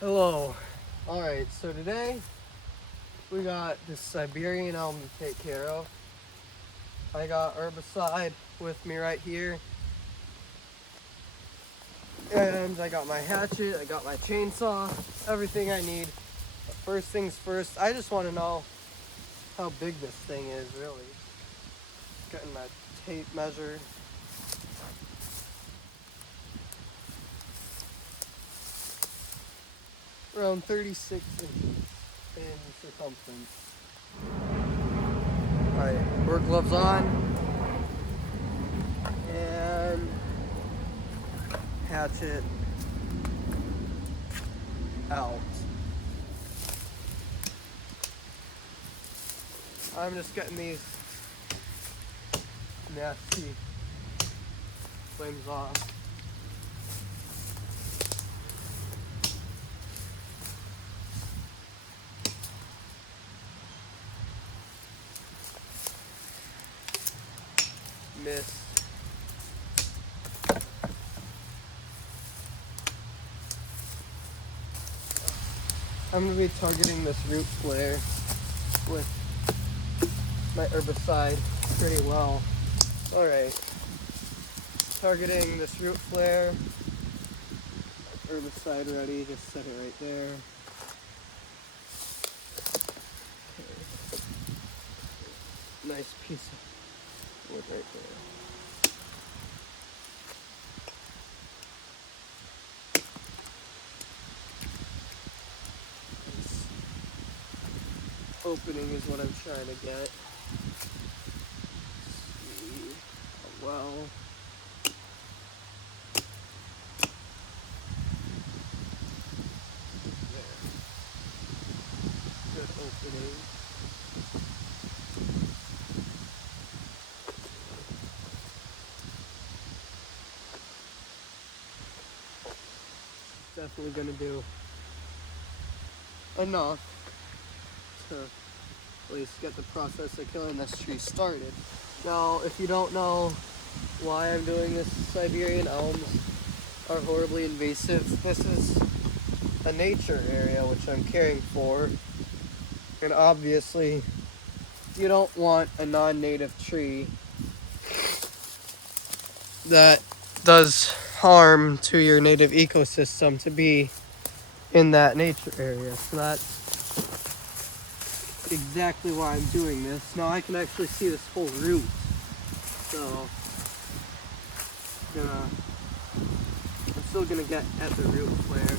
Hello. Alright, so today we got this Siberian elm to take care of. I got herbicide with me right here. And I got my hatchet, I got my chainsaw, everything I need. But first things first, I just want to know how big this thing is, really. Getting my tape measured. Around 36 inches in circumference. Alright, work gloves on. And hatchet out. I'm just getting these nasty flames off. Miss. I'm going to be targeting this root flare with my herbicide pretty well. Alright, targeting this root flare. Herbicide ready, just set it right there. Okay. Nice piece of wood right there. Opening is what I'm trying to get. Let's see how well. There. Good opening. Definitely gonna do enough to at least get the process of killing this tree started. Now, if you don't know why I'm doing this, Siberian elms are horribly invasive. This is a nature area which I'm caring for, and obviously you don't want a non-native tree that does harm to your native ecosystem to be in that nature area. So that's exactly why I'm doing this. Now I can actually see this whole root, so I'm still gonna get at the root flare.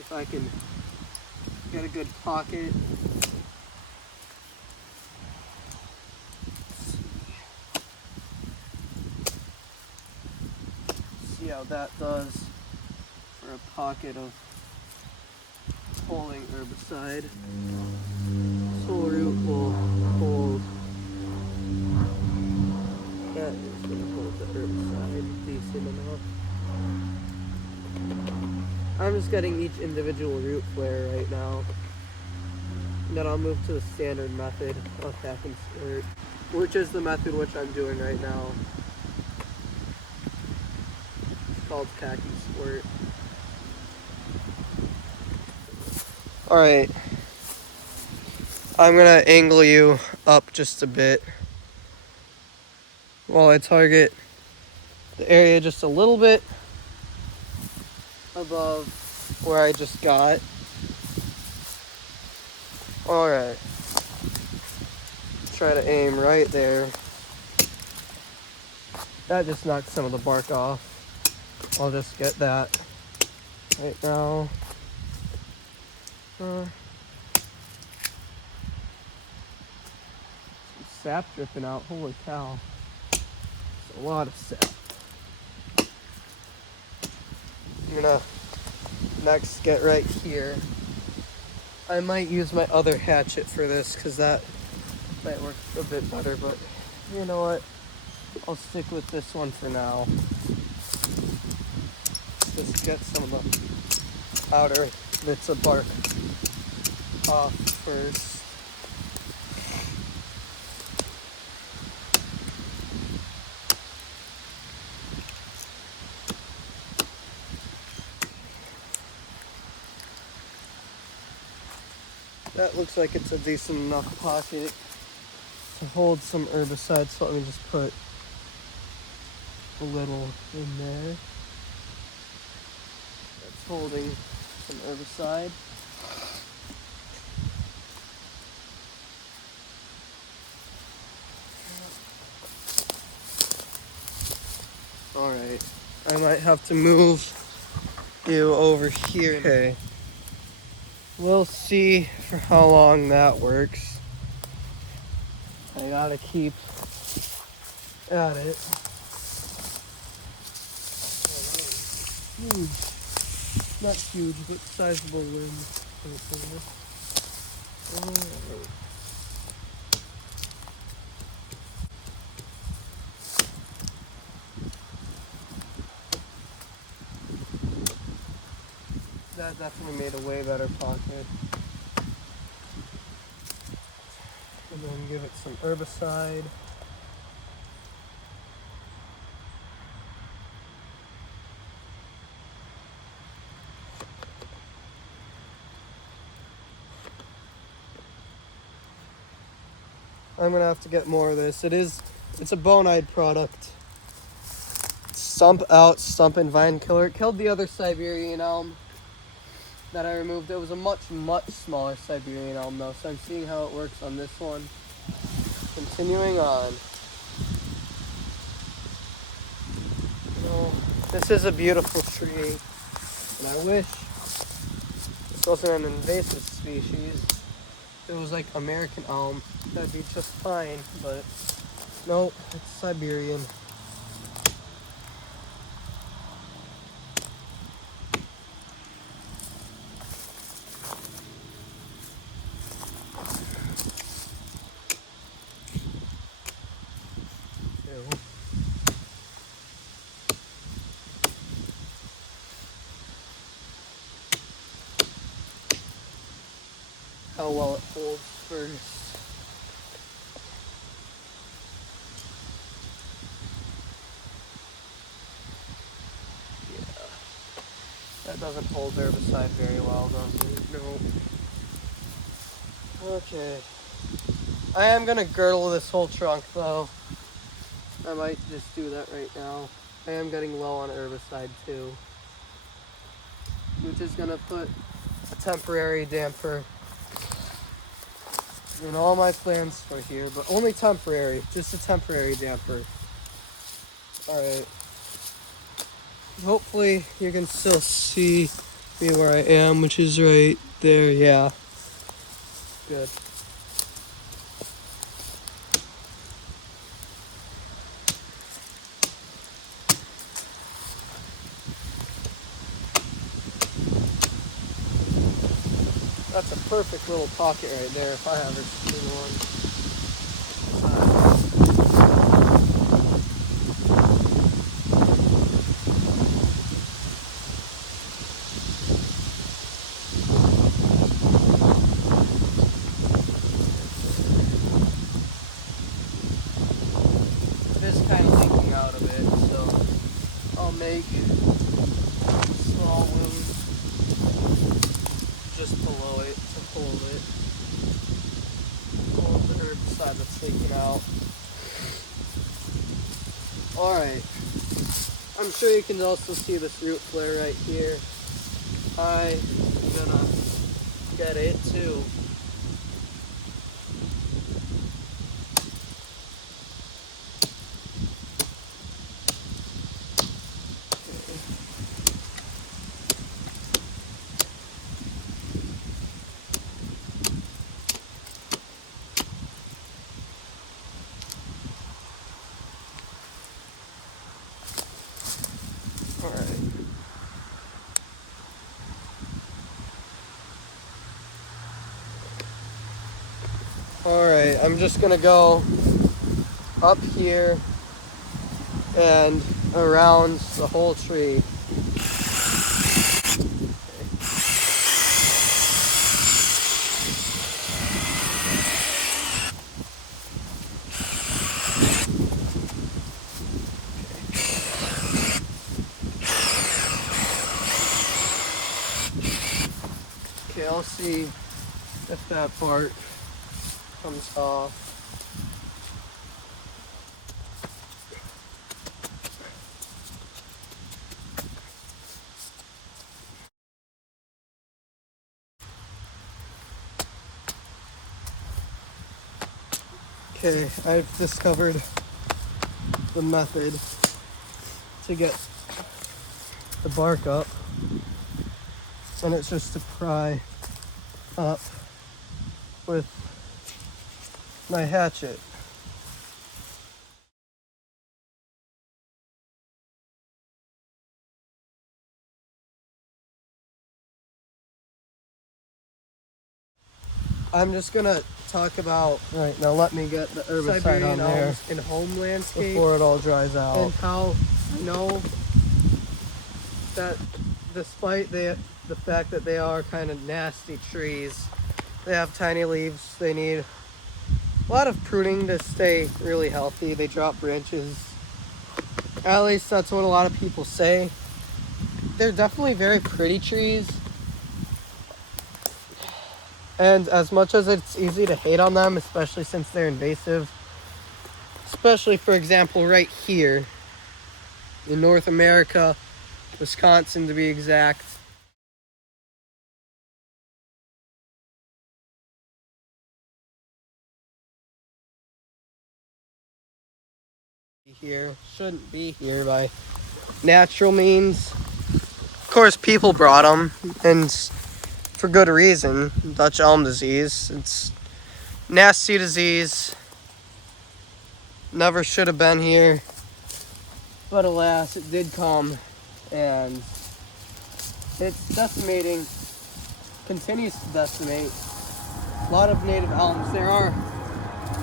If I can get a good pocket. See how that does for a pocket of holding herbicide. This whole root will hold. That is going to hold the herbicide decent enough. I'm just getting each individual root flare right now. And then I'll move to the standard method of hack and squirt, which is the method which I'm doing right now. It's called hack and squirt. Alright, I'm going to angle you up just a bit while I target the area just a little bit above where I just got. Alright, try to aim right there. That just knocked some of the bark off. I'll just get that right now. Some sap dripping out, holy cow. It's a lot of sap. I'm gonna next get right here. I might use my other hatchet for this because that might work a bit better, but you know what? I'll stick with this one for now. Just get some of the outer bits of bark off first. That looks like it's a decent enough pocket to hold some herbicide, so let me just put a little in there. That's holding some herbicide. Alright, I might have to move you over here. Okay. We'll see for how long that works. I gotta keep at it. Huge. Not huge, but sizable wind. Alright. That definitely made a way better pocket. And then give it some herbicide. I'm gonna have to get more of this. It's a bonide product. Stump out, stump and vine killer. It killed the other Siberian elm that I removed. It was a much, much smaller Siberian elm though, so I'm seeing how it works on this one. Continuing on. This is a beautiful tree, and I wish this wasn't an invasive species. If it was like American elm, that'd be just fine, but no, it's Siberian. Ew. How well it holds first. That doesn't hold herbicide very well, does it? No. Okay. I am gonna girdle this whole trunk though. I might just do that right now. I am getting low on herbicide too, which is gonna put a temporary damper in all my plans for here, but only temporary, just a temporary damper. Alright. Hopefully you can still see me where I am, which is right there, yeah. Good. That's a perfect little pocket right there if I ever seen one. It is kind of leaking out a bit, so I'll make a small wound just below it to hold it. Hold the herbicide that's leaking out. Alright. I'm sure you can also see this root flare right here. I'm gonna get it too. Alright, I'm just gonna go up here and around the whole tree. Okay, I'll see if that part comes off. Okay, I've discovered the method to get the bark up, and it's just to pry up with my hatchet. I'm just gonna talk about, right now let me get the herbicide Siberian on there elms in home landscape before it all dries out. and how I know that despite the fact that they are kind of nasty trees, they have tiny leaves, they need a lot of pruning to stay really healthy. They drop branches. At least that's what a lot of people say. They're definitely very pretty trees. And as much as it's easy to hate on them, especially since they're invasive, especially for example right here in North America, Wisconsin to be exact, here shouldn't be here by natural means. Of course, people brought them, and for good reason. Dutch elm disease. It's nasty disease. Never should have been here, but alas, it did come, and it's decimating. Continues to decimate a lot of native elms. There are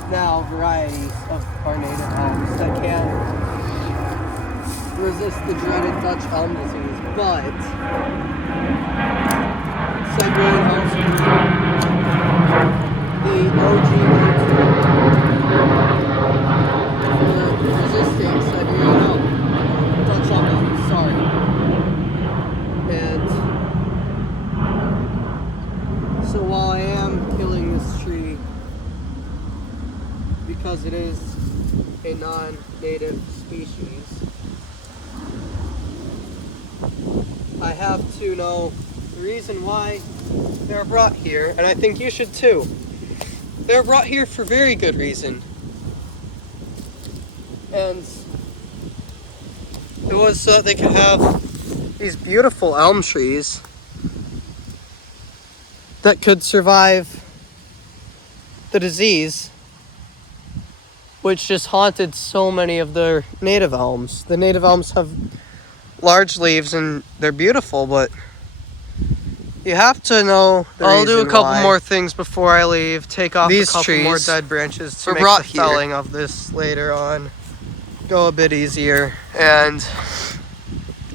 now varieties of our native elms that can resist the dreaded Dutch elm disease, but Siberian elms, the OG for resisting Siberian elm, Dutch elm, sorry. And so while I am killing this tree because it is a non-native species, I have to know the reason why they're brought here, and I think you should too. They're brought here for very good reason. And it was so that they could have these beautiful elm trees that could survive the disease, which just haunted so many of their native elms. The native elms have large leaves and they're beautiful, but you have to know the I'll do a couple more things before I leave. Take off these a couple more dead branches to make the felling of this later on go a bit easier. And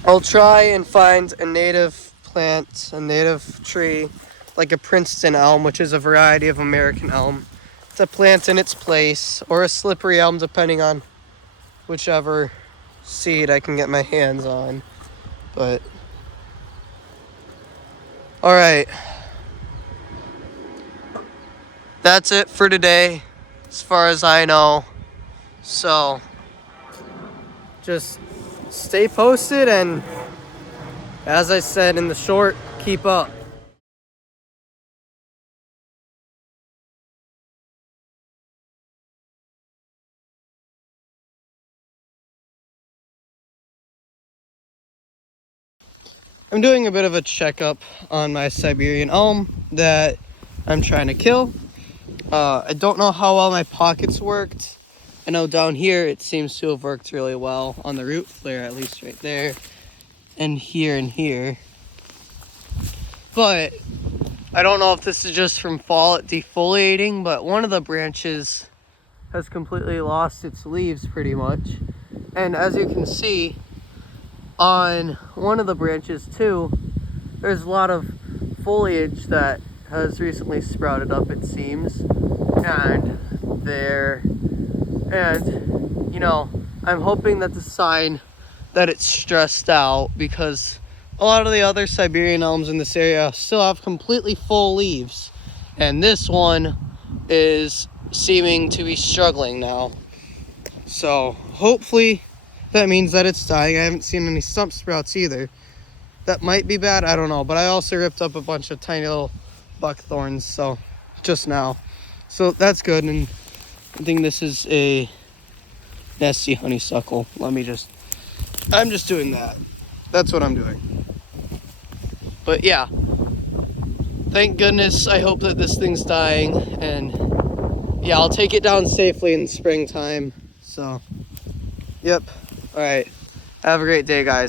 I'll try and find a native plant, a native tree, like a Princeton elm, which is a variety of American elm, to plant in its place, or a slippery elm, depending on whichever seed I can get my hands on. But all right, that's it for today as far as I know. So just stay posted, and as I said in the short, keep up. I'm doing a bit of a checkup on my Siberian elm that I'm trying to kill. I don't know how well my pockets worked. I know down here it seems to have worked really well on the root flare, at least right there, and here. But I don't know if this is just from fall defoliating, but one of the branches has completely lost its leaves pretty much. And as you can see, on one of the branches too, there's a lot of foliage that has recently sprouted up, it seems. And you know, I'm hoping that's a sign that it's stressed out, because a lot of the other Siberian elms in this area still have completely full leaves. And this one is seeming to be struggling now. So hopefully that means that it's dying. I haven't seen any stump sprouts either. That might be bad, I don't know. But I also ripped up a bunch of tiny little buckthorns, so just now. So that's good. And I think this is a nesty honeysuckle. I'm just doing that. That's what I'm doing. But yeah, thank goodness. I hope that this thing's dying, and yeah, I'll take it down safely in springtime. So, yep. All right. Have a great day, guys.